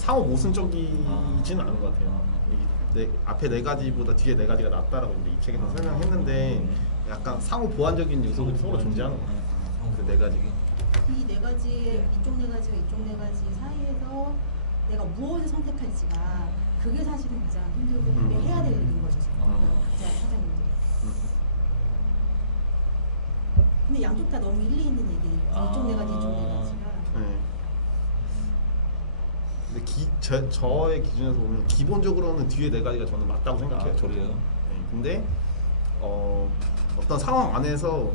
상호 모순적이지는 않은 것 같아요. 앞에 네 가지보다 뒤에 네 가지가 낫다라고 이제 이 책에서 설명했는데 약간 상호 보완적인 요소들이 서로 존재하는 것 같아요. 그 네 가지. 이 네 가지, 이쪽 네 가지가 이쪽 네 가지 사이에서 내가 무엇을 선택할지가 그게 사실은 가장 힘들고 그게 해야 되는 거죠. 각자 사장님들이. 근데 양쪽 다 너무 일리 있는 얘기예요. 이쪽 네 가지, 이쪽 네 가지가. 근데 저의 기준에서 보면 기본적으로는 뒤에 네 가지가 저는 맞다고 생각해요. 그래요? 네, 근데 어떤 상황 안에서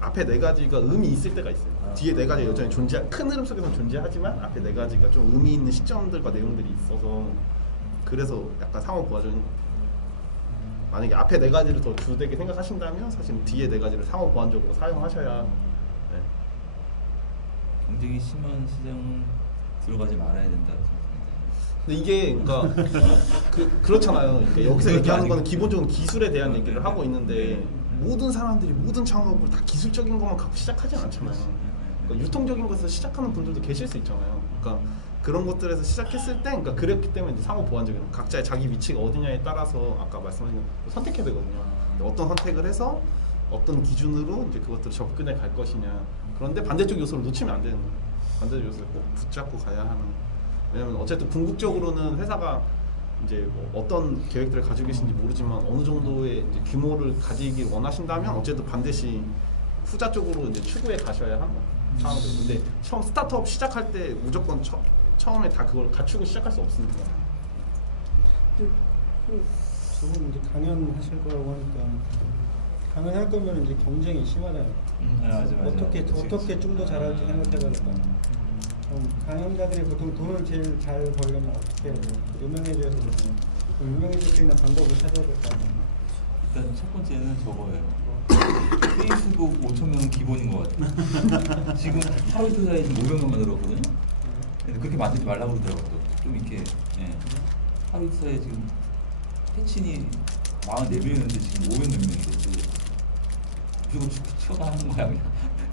앞에 네 가지가 의미 있을 때가 있어요. 뒤에 네 가지가 여전히 큰 흐름 속에서는 존재하지만 앞에 네 가지가 좀 의미 있는 시점들과 내용들이 있어서 그래서 약간 상호 보완적인 만약에 앞에 네 가지를 더 주되게 생각하신다면 사실 뒤에 네 가지를 상호 보완적으로 사용하셔야. 네. 경쟁이 심한 시장은 들어가지 말아야 된다. 근데 이게 그러니까 그렇잖아요. 그러니까 여기서 얘기하는 거는 기본적으로 기술에 대한 얘기를 하고 있는데 모든 사람들이 모든 창업을 다 기술적인 것만 갖고 시작하진 않잖아요. 그러니까 유통적인 것에서 시작하는 분들도 계실 수 있잖아요. 그러니까 그런 것들에서 시작했을 때, 그러니까 그랬기 때문에 이제 상호 보완적인 각자의 자기 위치가 어디냐에 따라서 아까 말씀하신 선택해야 되거든요. 어떤 선택을 해서 어떤 기준으로 이제 그것들을 접근해 갈 것이냐. 그런데 반대쪽 요소를 놓치면 안 되는 거예요. 반대쪽 요소를 꼭 붙잡고 가야 하는. 왜냐면 어쨌든 궁극적으로는 회사가 이제 뭐 어떤 계획들을 가지고 계신지 모르지만 어느 정도의 이제 규모를 가지길 원하신다면 어쨌든 반드시 후자 쪽으로 이제 추구해 가셔야 하는 상황들. 근데 처음 스타트업 시작할 때 무조건 처음에 다 그걸 갖추고 시작할 수 없습니다. 저분 이제 강연하실 거라고 하니까 강연할 거면 이제 경쟁이 심하잖아요. 맞아. 어떻게 좀 더 잘할지 생각해보니까. 강연가들이 보통 돈을 제일 잘 벌려면 어떻게 해야 돼요? 유명해져야 되거든요. 유명해질 수 있는 방법을 찾아야 될 거 아니에요? 일단 첫 번째는 저거예요. 페이스북 5,000명은 기본인 것 같아요. 지금 하루 이틀 사이에 지금 500명 만들었거든요. 근데 그렇게 만들지 말라고 그러더라고요. 좀 이렇게 하루 이틀 사이에 지금 패친이 44명이었는데 지금 500몇 명이 됐어요. 그리고 치워가는 거야 그냥.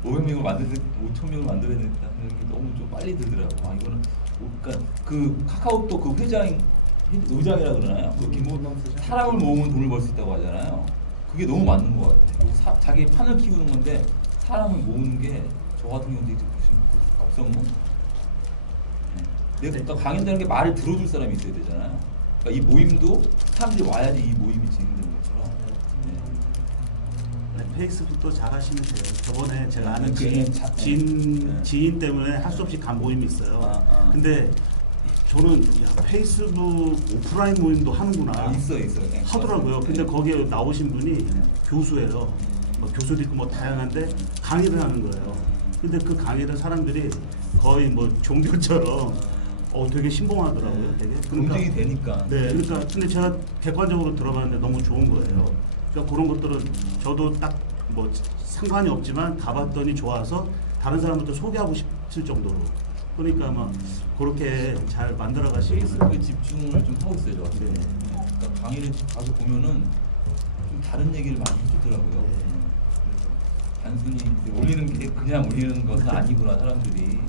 500명을 만드는 5,000명을 만들어야 된다는 게 너무 좀 빨리 들더라고. 이거는 그러니까 그 카카오톡 그 의장이라 그러나요? 그 사람을 모으면 돈을 벌 수 있다고 하잖아요. 그게 너무 맞는 것 같아요. 자기 판을 키우는 건데 사람을 모으는 게 저 같은 경우도 이제 업성무. 내가 강연이라는 게 말을 들어줄 사람이 있어야 되잖아요. 그러니까 이 모임도 사람들이 와야지 이 모임이 진행되는 것처럼. 페이스북도 잘 하시면 돼요. 저번에 제가 아는 지인 때문에 할 수 없이 간 모임이 있어요. 근데 저는 페이스북 오프라인 모임도 하는구나. 있어. 하더라고요. 근데 거기에 나오신 분이 교수예요. 뭐 교수도 있고 뭐 다양한데 강의를 하는 거예요. 근데 그 강의를 사람들이 거의 뭐 종교처럼 되게 신봉하더라고요. 되게. 검증이 되니까. 네, 그러니까 근데 제가 객관적으로 들어봤는데 너무 좋은 거예요. 그러니까 그런 것들은 저도 딱 뭐 상관이 없지만 가봤더니 좋아서 다른 사람들도 소개하고 싶을 정도로. 그러니까 막 그렇게 잘 만들어 가시고 페이스북에 집중을 좀 하고 있어요, 저. 그러니까 강의를 가서 보면은 좀 다른 얘기를 많이 해주더라고요. 그래서 단순히 올리는 게 그냥 올리는 것은 아니구나 사람들이.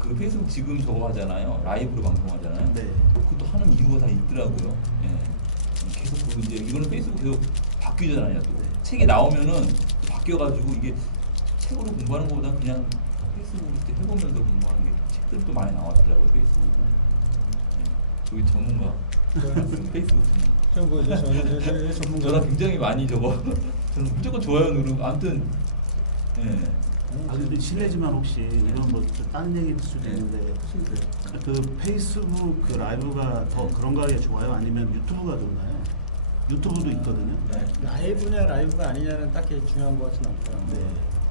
그 페이스북 지금 저거 하잖아요, 라이브로 방송하잖아요. 네. 그것도 하는 이유가 다 있더라고요. 계속 그 이제 이거는 페이스북 계속 바뀌잖아요. 또 책이 나오면은 바뀌어가지고 이게 책으로 공부하는 것보다 그냥 페이스북 때 해보면서 공부하는 게 책들도 많이 나왔더라고요. 페이스북. 저기 전문가. 페이스북 전문가. 저랑 굉장히 많이 저거. 저는 무조건 좋아요 누르고 아무튼. 근데 실례지만 혹시 이건 뭐 다른 얘기일 수도 있는데 그 페이스북 그 라이브가 더 그런 거 하기가 좋아요? 아니면 유튜브가 좋나요? 유튜브도 있거든요. 라이브냐 라이브가 아니냐는 딱히 중요한 것 같지는 않고요. 네.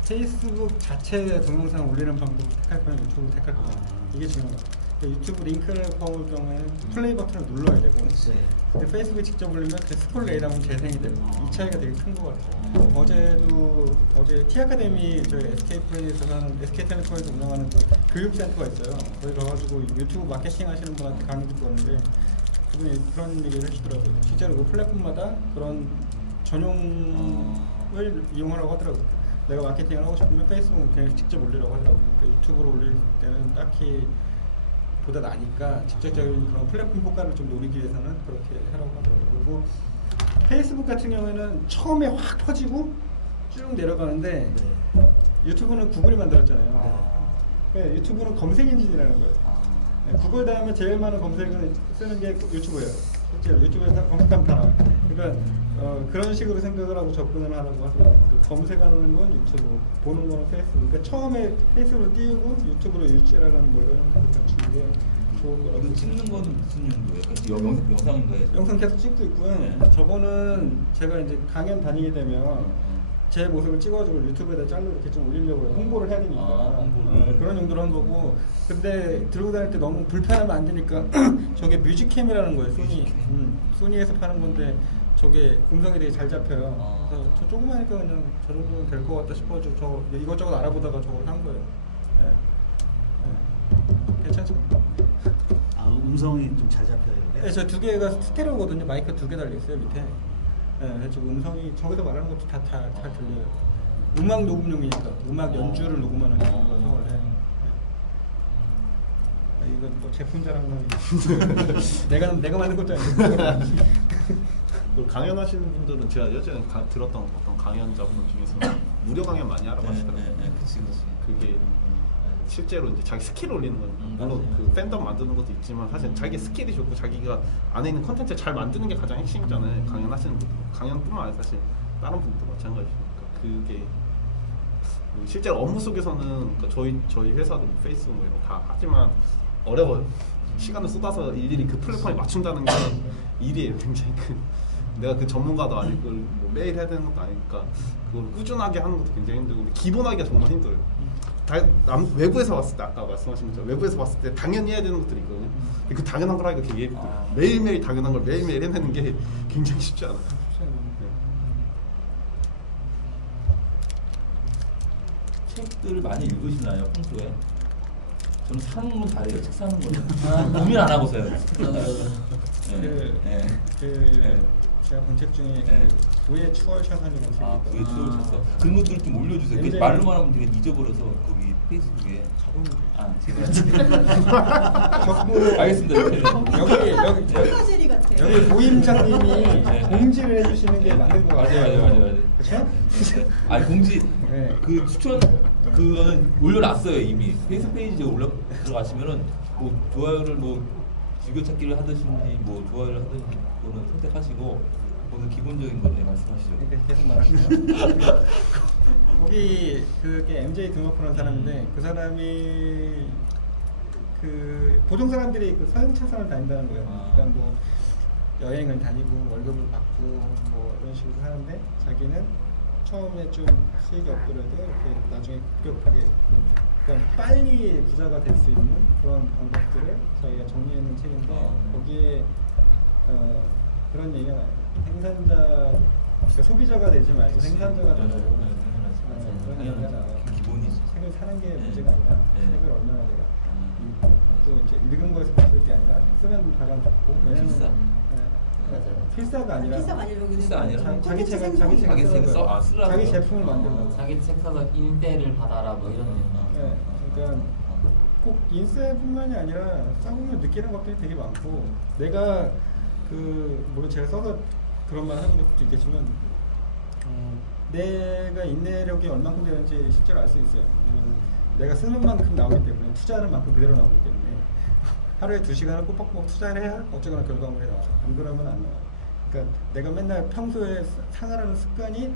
페이스북 자체의 동영상 올리는 방법을 택할 거냐 유튜브를 택할 거냐 이게 중요한 것 같아요. 유튜브 링크를 퍼올 경우에는 플레이 버튼을 눌러야 되고 근데 페이스북에 직접 올리면 그 스톨레이라면 재생이 되고 이 차이가 되게 큰 것 같아요. 어제 T아카데미 저희 SK프레에서 하는 SK텔레콤에서 운영하는 그 교육센터가 있어요. 거기 가가지고 유튜브 마케팅 하시는 분한테 강의 듣고 왔는데 그분이 그런 얘기를 해주더라고요. 실제로 그 플랫폼마다 그런 전용을 이용하라고 하더라고요. 내가 마케팅을 하고 싶으면 페이스북은 그냥 직접 올리라고 하더라고요. 그러니까 유튜브로 올릴 때는 딱히 보다 나니까 직접적인 그런 플랫폼 효과를 좀 노리기 위해서는 그렇게 하라고 하더라고요. 그리고 페이스북 같은 경우에는 처음에 확 퍼지고 쭉 내려가는데 유튜브는 구글이 만들었잖아요. 네, 유튜브는 검색 엔진이라는 거예요. 네, 구글 다음에 제일 많은 검색을 쓰는 게 유튜브예요. 실제로 유튜브에서 검색하면 다 나와요. 그러니까 그런 식으로 생각을 하고 접근을 하라고 하더라고요. 그 검색하는 건 유튜브, 보는 거는 페이스북. 그러니까 처음에 페이스북으로 띄우고 유튜브로 일치라는 뭐 이런 걸 갖추는 게 좋을 거라고. 이거 찍는 거는 무슨 용도예요? 영상인가요? 영상 계속 찍고 있고요. 네. 저거는 제가 이제 강연 다니게 되면 제 모습을 찍어주고 유튜브에다 짤로 이렇게 좀 올리려고 홍보를 해야 되니까 홍보를. 그런 용도로 한 거고. 근데 들고 다닐 때 너무 불편하면 안 되니까 저게 뮤직캠이라는 거예요. 소니에서 파는 건데 저게 음성이 되게 잘 잡혀요. 그래서 저 조그마니까 그냥 저 정도는 될 것 같다 싶어가지고 저 이것저것 알아보다가 저걸 산 거예요. 네. 네. 괜찮죠? 아, 음성이 좀 잘 잡혀요. 네, 저 두 개가 스테레오거든요. 마이크 두 개 달려있어요 밑에. 네, 그래서 음성이 저기서 말하는 것도 다 들려요. 음악 녹음용이니까 음악 연주를 녹음하는 거라서 원래. 네. 이건 뭐 제품 자랑만 내가 만든 것도 아니고. 그 강연하시는 분들은 제가 예전에 들었던 어떤 강연자분 중에서 무료 강연 많이 하라고 하시더라고요. 네, 그치. 그게 실제로 이제 자기 스킬을 올리는 거예요. 물론 그 팬덤 만드는 것도 있지만 사실 자기 스킬이 좋고 자기가 안에 있는 컨텐츠를 잘 만드는 게 가장 핵심이잖아요. 강연하시는 분들, 강연뿐만 아니라 사실 다른 분들도 마찬가지니까 그게 실제로 업무 속에서는 그러니까 저희 회사도 뭐 페이스북 뭐 이런 거 다 하지만 어려워요. 시간을 쏟아서 일일이 그 플랫폼에 맞춘다는 게 일이에요. 굉장히 내가 그 전문가도 아니고 그걸 뭐 매일 해야 되는 것도 아니니까 그걸 꾸준하게 하는 것도 굉장히 힘들고 기본하기가 정말 힘들어요. 외부에서 봤을 때 아까 말씀하신 것처럼 외부에서 봤을 때 당연히 해야 되는 것들이 있거든요. 그 당연한 걸 하기가 되게 매일매일 당연한 걸 매일매일 해내는 게 굉장히 쉽지 않아요. 책들을 많이 읽으시나요, 평소에? 저는 사는 건 다르게요. 책 사는 거는 고민 안 하고 사요. 제가 본 책 중에 부의 추월 차선이라는 책이 있거든요. 부의 추월 차선. 그런 것들을 좀 올려주세요. 그게 말로만 하면 되게 잊어버려서 거기 페이스북에. 제가 알겠습니다. 청가제리 같아. 여기 모임장님이 공지를 해주시는 게 맞는 것 같아요. 맞아요. 그렇죠? 아니 공지 네. 그 추천 그거는 올려놨어요 이미. 페이스북 페이지에 들어가시면은 뭐 좋아요를 뭐 즐겨찾기를 하듯이 뭐 좋아요를 하든지 그거는 선택하시고 오늘 기본적인 거네 말씀하시죠. 계속 말하시죠. 거기 그게 MJ 드머프라는 사람인데 그 사람이 그 보통 사람들이 그 서행차선을 다닌다는 거예요. 그러니까 뭐 여행을 다니고 월급을 받고 뭐 이런 식으로 하는데 자기는 처음에 좀 수익이 없더라도 이렇게 나중에 급격하게 그러니까 빨리 부자가 될 수 있는 그런 방법들을 저희가 정리해놓은 책인데 거기에 그런 얘기가 나와요. 생산자, 그러니까 소비자가 되지 말고 생산자가 되라고 그런 얘기가 나와요. 기본이지. 책을 사는 게 문제가 아니라 책을 얼마나 내가 또 이제 읽은 거에서 봤을 게 아니라 쓰면 가장 좋고 왜냐면 필사가 아니라 필사 아니라 자기 책을 쓰라고 자기 제품을 만들고 자기 책 사서 인대를 받아라 뭐 이런 네, 그러니까 꼭 인쇄뿐만이 아니라 써보면 느끼는 것들이 되게 많고 내가 그 물론 제가 써서 그런 말 하는 것도 있겠지만 내가 인내력이 얼만큼 되는지 실제로 알 수 있어요. 내가 쓰는 만큼 나오기 때문에 투자하는 만큼 그대로 나오기 때문에 하루에 2시간을 꼬박꼬박 투자를 해야 어쨌거나 결과물이 나와요. 안 그러면 안 나와요. 그러니까 내가 맨날 평소에 생활하는 습관이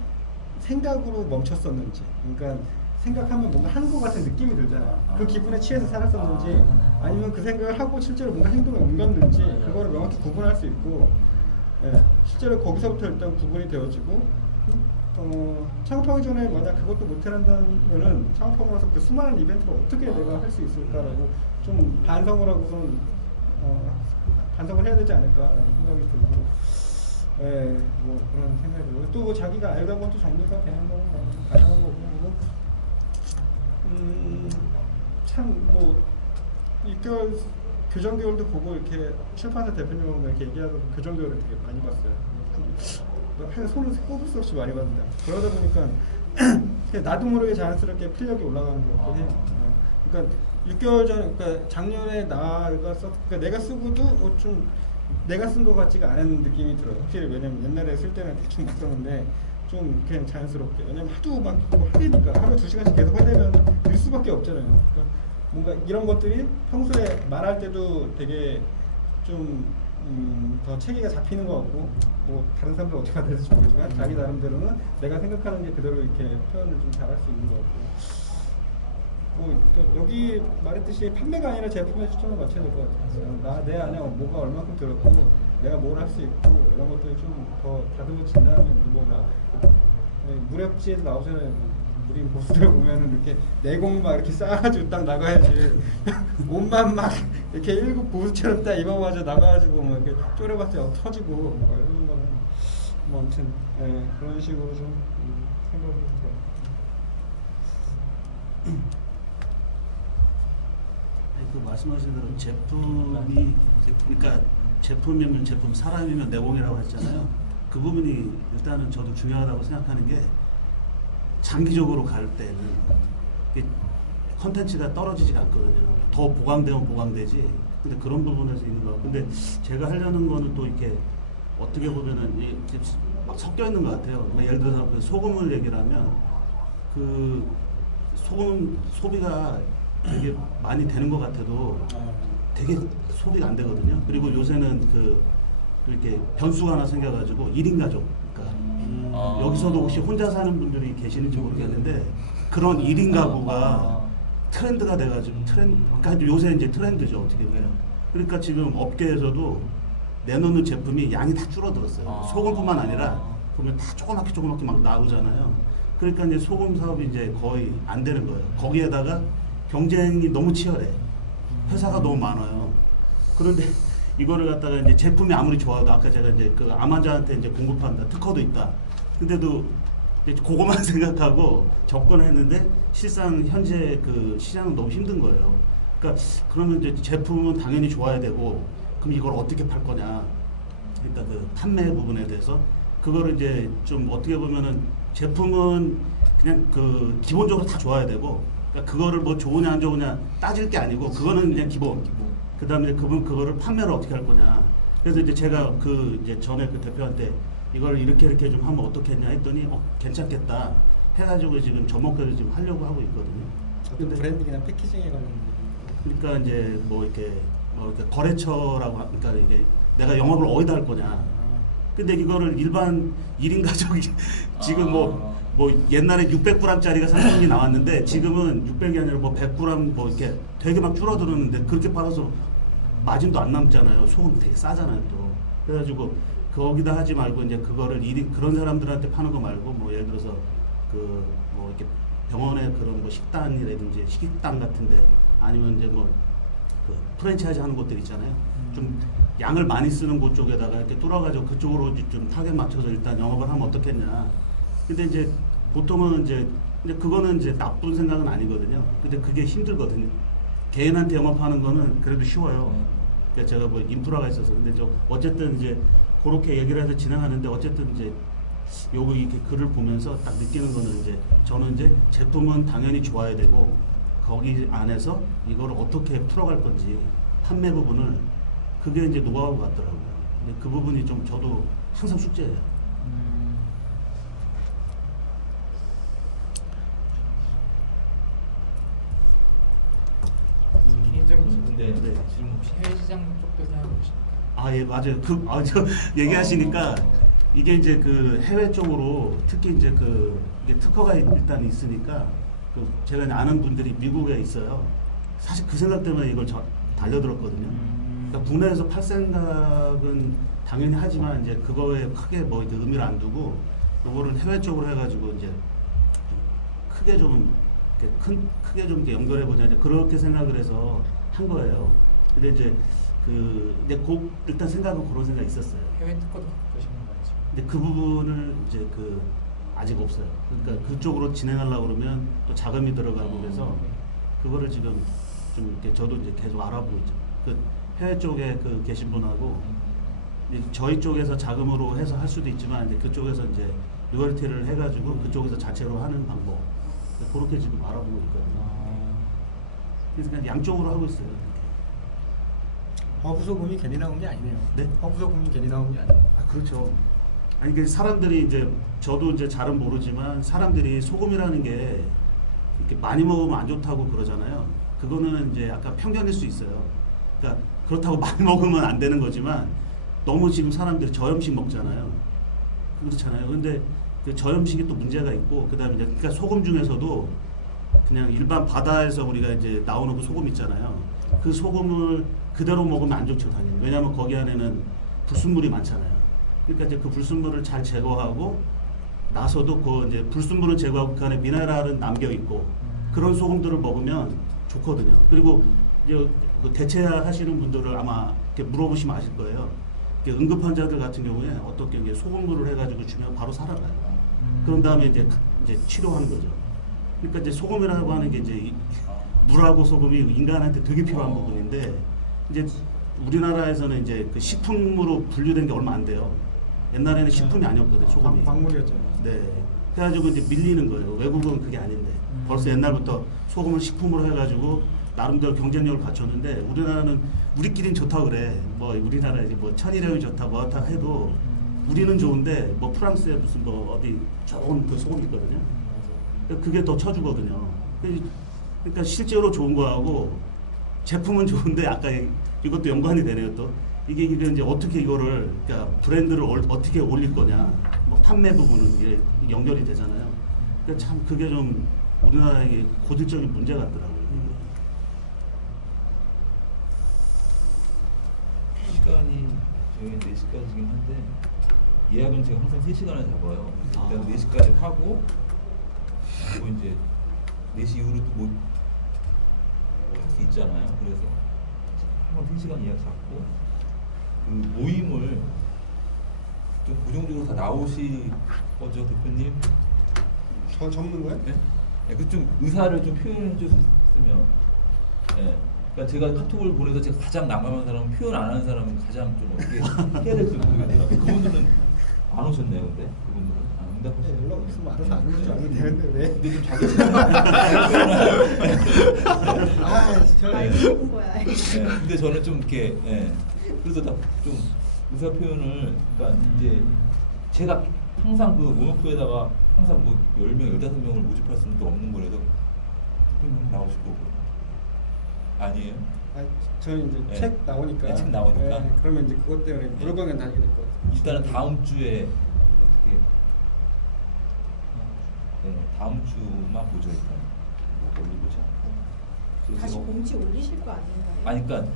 생각으로 멈췄었는지 그러니까 생각하면 뭔가 하는 것 같은 느낌이 들잖아요. 그 기분에 취해서 살았었는지 아니면 그 생각을 하고 실제로 뭔가 행동에 옮겼는지 그거를 명확히 구분할 수 있고 실제로 거기서부터 일단 구분이 되어지고 창업하기 전에 만약 그것도 못해낸다면은 창업하고 나서 그 수많은 이벤트를 어떻게 내가 할 수 있을까라고 좀 반성을 하고선 반성을 해야 되지 않을까라는 생각이 들고 뭐 그런 생각이 들고 또 뭐 자기가 알던 것도 정리가 되는 거고 가능한 거고 참 뭐 6개월 교정교울도 보고 이렇게 출판사 대표님하고 이렇게 얘기하고 교정교울을 되게 많이 봤어요. 손을 꼽을 수 없이 많이 봤는데 그러다 보니까 나도 모르게 자연스럽게 필력이 올라가는 것 같긴 해요. 그러니까 6개월 전, 그러니까 작년에 그러니까 내가 쓰고도 좀 내가 쓴 것 같지가 않은 느낌이 들어요. 확실히 왜냐면 옛날에 쓸 때는 대충 막 썼는데 좀 그냥 자연스럽게. 왜냐면 하도 막 하니까 하루 2시간씩 계속 하려면 늘 수밖에 없잖아요. 그러니까 뭔가 이런 것들이 평소에 말할 때도 되게 좀 더 체계가 잡히는 것 같고, 뭐 다른 사람들 어떻게 받을지 모르지만 자기 나름대로는 내가 생각하는 게 그대로 이렇게 표현을 좀 잘할 수 있는 것 같고, 뭐 여기 말했듯이 판매가 아니라 제품의 추천을 맞춰야 될 것 같아요. 내 안에 뭐가 얼마큼 들었고 내가 뭘 할 수 있고 이런 것들을 좀 더 다듬어진 다음에 무렵지에도 나오잖아요. 우리 보수들 보면은 이렇게 내공 막 이렇게 쌓아가지고 딱 나가야지. 옷만 막 이렇게 1급 보수처럼 딱 입어가지고 나가가지고 뭐 이렇게 쪼려봤자 터지고 뭐 이런 거는 뭐 아무튼 그런 식으로 좀 생각이 들어요. 그 말씀하신 대로 제품이 그러니까 제품이면 제품, 사람이면 내공이라고 했잖아요. 그 부분이 일단은 저도 중요하다고 생각하는 게 장기적으로 갈 때는 컨텐츠가 떨어지지가 않거든요. 더 보강되면 보강되지. 근데 그런 부분에서 있는 거. 근데 제가 하려는 거는 또 이렇게 어떻게 보면은 막 섞여 있는 것 같아요. 그러니까 예를 들어서 그 소금을 얘기를 하면 그 소금 소비가 되게 많이 되는 것 같아도 되게 소비가 안 되거든요. 그리고 요새는 이렇게 변수가 하나 생겨가지고 1인 가족. 그러니까 여기서도 혹시 혼자 사는 분들이 계시는지 모르겠는데 그런 1인 가구가 트렌드가 돼가지고 그러니까 요새 이제 트렌드죠, 어떻게 보면. 그러니까 지금 업계에서도 내놓는 제품이 양이 다 줄어들었어요. 소금뿐만 아니라 보면 다 조그맣게 막 나오잖아요. 그러니까 이제 소금 사업이 이제 거의 안 되는 거예요. 거기에다가 경쟁이 너무 치열해. 회사가 너무 많아요. 그런데 이거를 갖다가 이제 제품이 아무리 좋아도 아까 제가 이제 그 암환자한테 이제 공급한다, 특허도 있다. 근데도 이제 그거만 생각하고 접근했는데 실상 현재 그 시장은 너무 힘든 거예요. 그러니까 그러면 이제 제품은 당연히 좋아야 되고 그럼 이걸 어떻게 팔 거냐. 그러니까 그 판매 부분에 대해서 그거를 이제 좀 어떻게 보면은 제품은 그냥 그 기본적으로 다 좋아야 되고 그러니까 그거를 뭐 좋으냐 안 좋으냐 따질 게 아니고 그거는 그냥 기본. 그 다음에 그거를 판매를 어떻게 할 거냐. 그래서 이제 제가 이제 전에 그 대표한테 이걸 이렇게 좀 하면 어떻겠냐 했더니 괜찮겠다 해가지고 지금 접목해서 지금 하려고 하고 있거든요. 근데 브랜딩이나 패키징에 관련 그러니까 이제 뭐 이렇게 거래처라고 그러니까 이게 내가 영업을 어디다 할 거냐. 근데 이거를 일반 1인 가족이 지금 뭐 옛날에 600g짜리가 상품이 나왔는데 지금은 600이 아니라 뭐 100g 뭐 이렇게 되게 막 줄어들었는데 그렇게 팔아서 마진도 안 남잖아요. 소금 되게 싸잖아요 또. 그래가지고 거기다 하지 말고 이제 그거를 그런 사람들한테 파는 거 말고 뭐 예를 들어서 뭐 이렇게 병원에 그런 뭐 식당이라든지 식당 같은데 아니면 이제 뭐 그 프랜차이즈 하는 곳들 있잖아요. 좀 양을 많이 쓰는 곳 쪽에다가 이렇게 뚫어가지고 그쪽으로 좀 타겟 맞춰서 일단 영업을 하면 어떻겠냐. 근데 이제 보통은 이제 그거는 이제 나쁜 생각은 아니거든요. 근데 그게 힘들거든요. 개인한테 영업하는 거는 그래도 쉬워요. 그러니까 제가 뭐 인프라가 있어서 근데 어쨌든 이제 그렇게 얘기를 해서 진행하는데 어쨌든 이제 요거 이렇게 글을 보면서 딱 느끼는 거는 이제 저는 이제 제품은 당연히 좋아야 되고 거기 안에서 이걸 어떻게 풀어갈 건지 판매 부분을 그게 이제 노하우 같더라고요. 근데 그 부분이 좀 저도 항상 숙제예요. 개인적인 질문인데 지금 혹시 해외 시장 쪽도 생각해 보십니까? 예, 맞아요. 저 얘기하시니까 이게 이제 그 해외 쪽으로 특히 이제 이게 특허가 일단 있으니까 제가 아는 분들이 미국에 있어요. 사실 그 생각 때문에 이걸 달려들었거든요. 그러니까 국내에서 팔 생각은 당연히 하지만 이제 그거에 크게 뭐 의미를 안 두고 이거를 해외 쪽으로 해가지고 이제 크게 좀 크게 좀 이렇게 연결해 보자 이제 그렇게 생각을 해서 한 거예요. 근데 이제 일단 생각은 그런 생각이 있었어요. 해외 특허도 갖고 계시는 거 알죠? 근데 그 부분을 이제 아직 없어요. 그러니까 그쪽으로 진행하려고 그러면 또 자금이 들어가고 그래서 그거를 지금 좀 이렇게 저도 이제 계속 알아보고 있죠. 그 해외 쪽에 계신 분하고 저희 쪽에서 자금으로 해서 할 수도 있지만 이제 그쪽에서 이제 로열티를 해가지고 그쪽에서 자체로 하는 방법 그렇게 지금 알아보고 있거든요. 그래서 그냥 양쪽으로 하고 있어요. 허브 소금이 괜히 나온 게 아니네요. 네? 허브 소금이 괜히 나온 게 아니에요. 아 그렇죠. 아니 그 사람들이 이제 저도 이제 잘은 모르지만 사람들이 소금이라는 게 이렇게 많이 먹으면 안 좋다고 그러잖아요. 그거는 이제 약간 편견일 수 있어요. 그러니까 그렇다고 많이 먹으면 안 되는 거지만 너무 지금 사람들이 저염식 먹잖아요. 그렇잖아요. 근데 그 저염식이 또 문제가 있고 그다음에 이제 그러니까 소금 중에서도 그냥 일반 바다에서 우리가 이제 나오는 그 소금 있잖아요. 그 소금을 그대로 먹으면 안 좋죠, 당연히. 왜냐하면 거기 안에는 불순물이 많잖아요. 그러니까 이제 그 불순물을 잘 제거하고 나서도 그 이제 불순물을 제거하고 그 안에 미네랄은 남겨 있고 그런 소금들을 먹으면 좋거든요. 그리고 이제 그 대체하시는 분들을 아마 이렇게 물어보시면 아실 거예요. 이렇게 응급 환자들 같은 경우에 어떻게 이제 소금물을 해가지고 주면 바로 살아가요. 그런 다음에 이제 치료하는 거죠. 그러니까 이제 소금이라고 하는 게 이제 물하고 소금이 인간한테 되게 필요한 부분인데 이제 우리나라에서는 이제 그 식품으로 분류된 게 얼마 안 돼요. 옛날에는 식품이 아니었거든요, 소금이. 광물이었죠. 네. 그래가지고 이제 밀리는 거예요. 외국은 그게 아닌데. 벌써 옛날부터 소금을 식품으로 해가지고 나름대로 경쟁력을 갖췄는데 우리나라는 우리끼리는 좋다 그래. 뭐 우리나라 이제 뭐 천일염이 좋다 뭐다 해도 우리는 좋은데 뭐 프랑스에 무슨 뭐 어디 좋은 그 소금 있거든요. 그게 더 쳐주거든요. 그러니까 실제로 좋은 거하고 제품은 좋은데 아까 이것도 연관이 되네요 또. 이게 이제 어떻게 이거를 그러니까 브랜드를 어떻게 올릴 거냐 뭐 판매 부분은 이게 연결이 되잖아요. 그러니까 참 그게 좀 우리나라의 고질적인 문제 같더라고요. 시간이 저희 4시까지긴 한데 예약은 제가 항상 3시간을 잡아요. 일단 4시까지 하고 그리고 이제 4시 이후로 또 뭐 할 수 있잖아요. 그래서 한번 3시간 예약 잡고 그 모임을 좀 고정적으로 다 나오실 거죠, 대표님? 저 접는 거예요? 네? 네, 그 좀 의사를 좀 표현해 주셨으면. 네. 그러니까 제가 카톡을 보내서 제가 가장 난감한 사람은 표현 안 하는 사람은 가장 좀 어떻게 해야 될지 모르겠더라고요. 그분들은 안 오셨네요, 근데 그분들은 안 응답하시네요. 연락 없으면 알아서 안 오는 줄 알면 되는데 왜? 근데 좀 자기 좋은 거야. 네, 근데 저는 좀 이렇게 그래서 다 좀 의사 표현을 그러니까 이제 제가 항상 그 모노크에다가 항상 뭐 10명, 15명을 모집할 수는 또 없는 거라도 대표님 나오실 거고 아니에요? 저는 이제 네. 책 나오니까. 네, 책 나오니까. 네, 그러면 이제 그것 때문에 물건을 다니게 될 것 같아요. 일단은 다음 주에 어떻게 다음 주만 보죠 일단 뭐 올리고 않고 다시 공지 올리실 거 아닌가요? 아니 그러니까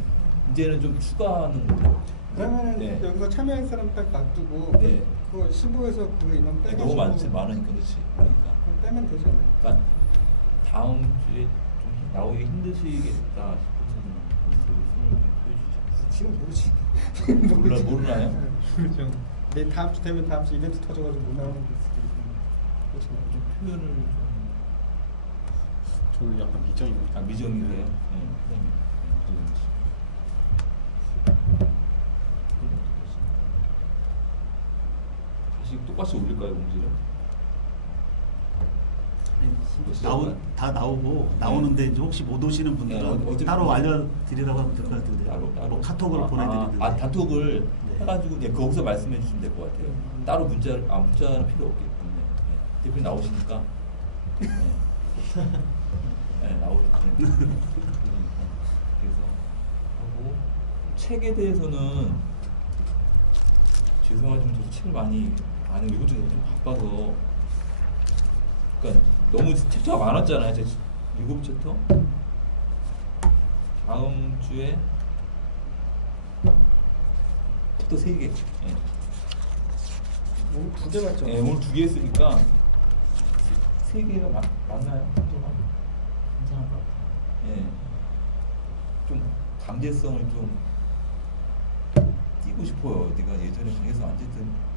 이제는 좀 추가하는 걸로 그러면 네. 여기서 참여할 사람 딱 놔두고 네. 그거 신보에서 그 인원 빼가지고 너무 많으니까 그렇지 그러니까 그럼 빼면 되지 않나요? 그러니까 다음 주에 좀 나오기 힘드시겠다 싶으신 분들이 손을 좀 펴주시죠. 지금 모르지. 모르나요? 모르죠. 내 다음 주 되면 다음 주 이벤트 터져가지고 못 나오는 게 수도 있고 그렇죠. 좀 표현을 좀 저는 약간 미정입니다. 미정이세요? 네, 회장님. 다시 똑같이 올릴까요, 공지를? 다 나오고 나오는데 이제 혹시 못 오시는 분들은 네, 어차피 따로 뭐- 알려드리라고 하면 될 것 같은데 뭐 카톡으로 보내드리든지 단톡을 네. 해가지고 거기서 말씀해 주시면 될 것 같아요. 따로 문자는 필요 없기 때문에 대표님 나오시니까 네, 나오시니까 그래서 하고 책에 대해서는 죄송하지만 저도 책을 많이 안 읽고 좀 바빠서 그러니까 너무 챕터가 많았잖아요. 제 7챕터 다음 주에 챕터 3개 오늘 2개 맞죠? 네, 오늘 2개 했으니까 3개가 맞나요? 괜찮을 것 같아요. 예. 좀 강제성을 좀 띄고 싶어요. 네가 예전에 방에서 앉았던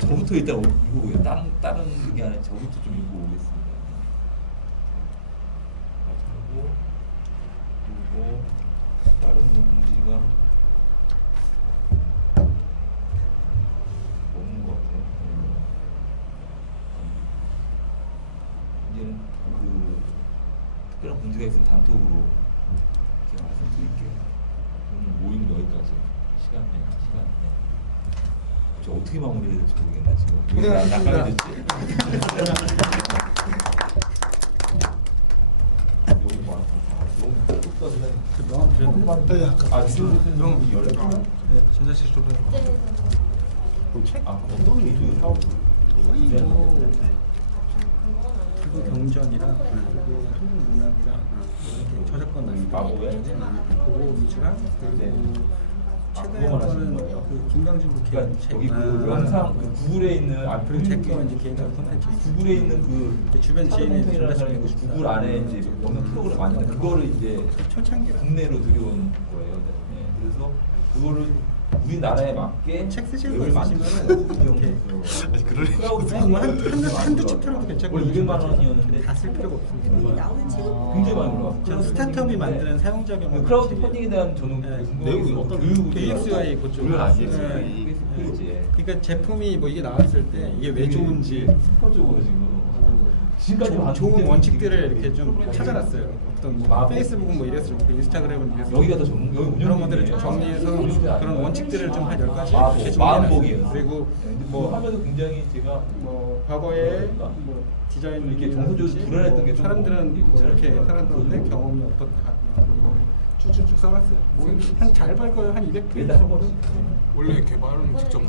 저부터 일단 읽어보게요. 다른 게 아니라 저부터 좀 읽어보겠습니다. 하고 그리고 다른 공지가 없는 것 같아요. 이제는 그 특별한 문제가 있으면 단톡으로 제가 말씀드릴게요. 오늘 모임 여기까지 시간. 저 어떻게 마무리해야 될지 모르겠네 지금. 고생하셨습니다. 전자책 좀 어떤 위주로 거의 뭐 그리고 경전이랑 그리고 한국 문학이랑 이렇게 저작권 왜? 그거 위주랑 네. 그리고 최근에 그거만 거는 하시는 거예요? 그 김강진 국회 그러니까 책. 여기 그 영상 그 구글에 있는 그리고 제거 이제 개인적인 콘텐츠 구글에 있는 그 주변 지인이 사람이라는 전자책 사람이 읽고 싶다. 구글 안에 이제 어느 프로그램 만드는 그거를 이제 초창기라 국내로 들여온 거예요. 네. 그래서 그거를 우리나라에 맞게 책 쓰실 거 웹을 있으시면은 만들고 이렇게 아니 그럴 크라우드 아니, 뭐 한두 챕터라도 괜찮고 원래 200만 원이었는데 다 쓸 필요가 근데 없습니다. 나오는 책은 굉장히 많이 올라왔어요. 전 스타트업이 만드는 사용자 경험 크라우드 펀딩에 대한 저는 네. 내용이 어떤 교육을 UXY 그쪽 물론 아니에요. 네. 페이지에 그러니까 제품이 뭐 이게 나왔을 때 이게 왜 좋은지 스포적으로 지금까지 좋은 원칙들을 이렇게 좀 찾아놨어요. 어떤 뭐 페이스북은 뭐 이래서 좋고 인스타그램은 이래서 여기가 더 전문 여기 운영 그런 것들을 좀 정리해서 그런 원칙들을 좀 한 10가지 이렇게 정리해놨어요. 마음먹이에요. 그리고 뭐 뭐 하면서 굉장히 제가 뭐 과거에 뭐 디자인 이렇게 정서적으로 불안했던 게좀 사람들은 뭐 이렇게 살았는데 경험이 어떻다 쭉쭉쭉 써놨어요. 뭐한잘 벌 거예요 한 200페이지. 매달 한 번씩 원래 개발은 직접